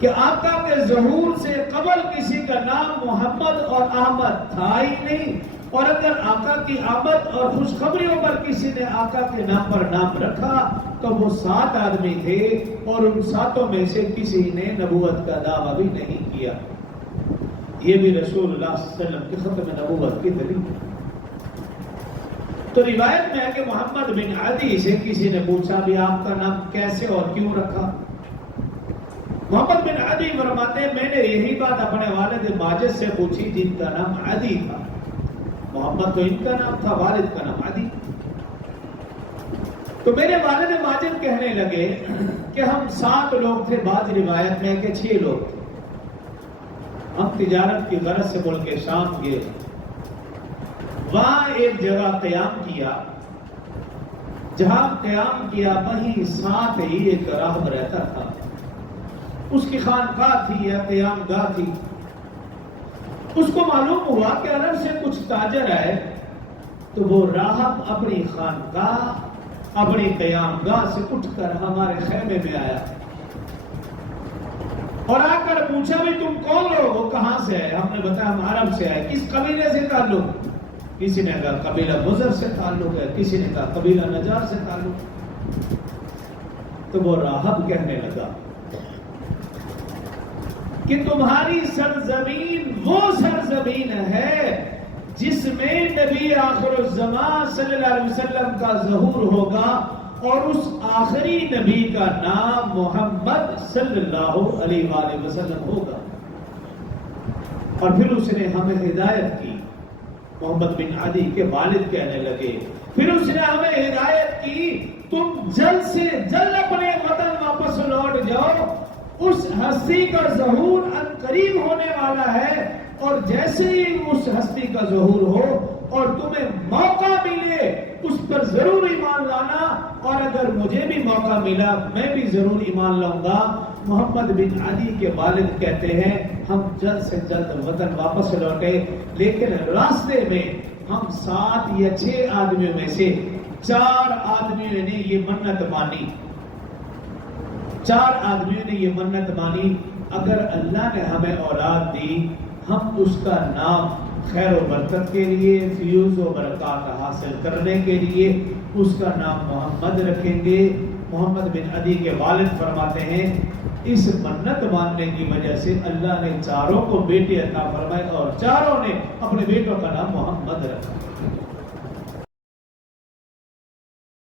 کہ آقا کے ظہور سے قبل کسی کا نام محمد اور احمد تھا ہی نہیں، اور اگر آقا کی آمد اور خوشخبریوں پر کسی نے آقا کے نام پر نام رکھا تو وہ 7 آدمی تھے، اور ان 7 میں سے کسی نے نبوت کا دعویٰ بھی نہیں کیا۔ یہ بھی رسول اللہ صلی اللہ علیہ وسلم کی ختم نبوت کی دلیل ہے۔ تو روایت میں ہے کہ محمد بن عدی سے کسی نے پوچھا بھی آپ کا نام کیسے اور کیوں رکھا؟ محمد بن عدی فرماتے ہیں میں نے یہی بات اپنے والد ماجد سے پوچھی جن کا نام عدی تھا۔ محمد تو ان کا نام تھا، والد کا نام عدی۔ تو میرے والد ماجد کہنے لگے کہ ہم 7 لوگ تھے، بعض روایت میں کہ 6 لوگ تھے۔ ہم تجارت کی غرض سے ملک شام گئے، وہاں ایک جگہ قیام کیا، جہاں قیام کیا وہیں ساتھ ہی ایک راہب رہتا تھا، اس کی خانقاہ تھی یا قیام گاہ تھی۔ اس کو معلوم ہوا کہ عرب سے کچھ تاجر آئے، تو وہ راہب اپنی خانقاہ اپنی قیام گاہ سے اٹھ کر ہمارے خیمے میں آیا اور آ کر پوچھا بھی تم کون لوگ ہو، کہاں سے آئے؟ ہم نے بتایا ہم عرب سے آئے۔ کس قبیلے سے تعلق؟ کسی نے کہا قبیلہ مضر سے تعلق ہے، کسی نے کہا قبیلہ نجار سے تعلق۔ تو وہ راہب کہنے لگا کہ تمہاری سرزمین وہ سرزمین ہے جس میں نبی آخر الزمان صلی اللہ علیہ وسلم کا ظہور ہوگا، اور اس آخری نبی کا نام محمد صلی اللہ علیہ وآلہ وسلم ہوگا۔ اور پھر اس نے ہمیں ہدایت کی۔ محمد بن عدی کے والد کہنے لگے پھر اس نے ہمیں ہدایت کی تم جلد سے جلد اپنے وطن واپس لوٹ جاؤ، اس ہستی کا ظہور عنقریب ہونے والا ہے، اور جیسے ہی اس ہستی کا ظہور ہو اور تمہیں موقع ملے اس پر ضرور ایمان لانا، اور اگر مجھے بھی موقع ملا میں بھی ضرور ایمان لاؤں گا۔ محمد بن عدی کے والد کہتے ہیں ہم جلد سے جلد وطن واپس لوٹے، لیکن راستے میں ہم 7 یا 6 آدمیوں میں سے 4 آدمیوں نے یہ منت مانی، 4 آدمیوں نے یہ منت مانی اگر اللہ نے ہمیں اولاد دی ہم اس کا نام خیر و برکت کے لیے، فیوز و برکات حاصل کرنے کے لیے اس کا نام محمد رکھیں گے۔ محمد بن عدی کے والد فرماتے ہیں اس منت ماننے کی وجہ سے اللہ نے 4 کو بیٹے عطا فرمائے، اور 4 نے اپنے بیٹوں کا نام محمد رکھا۔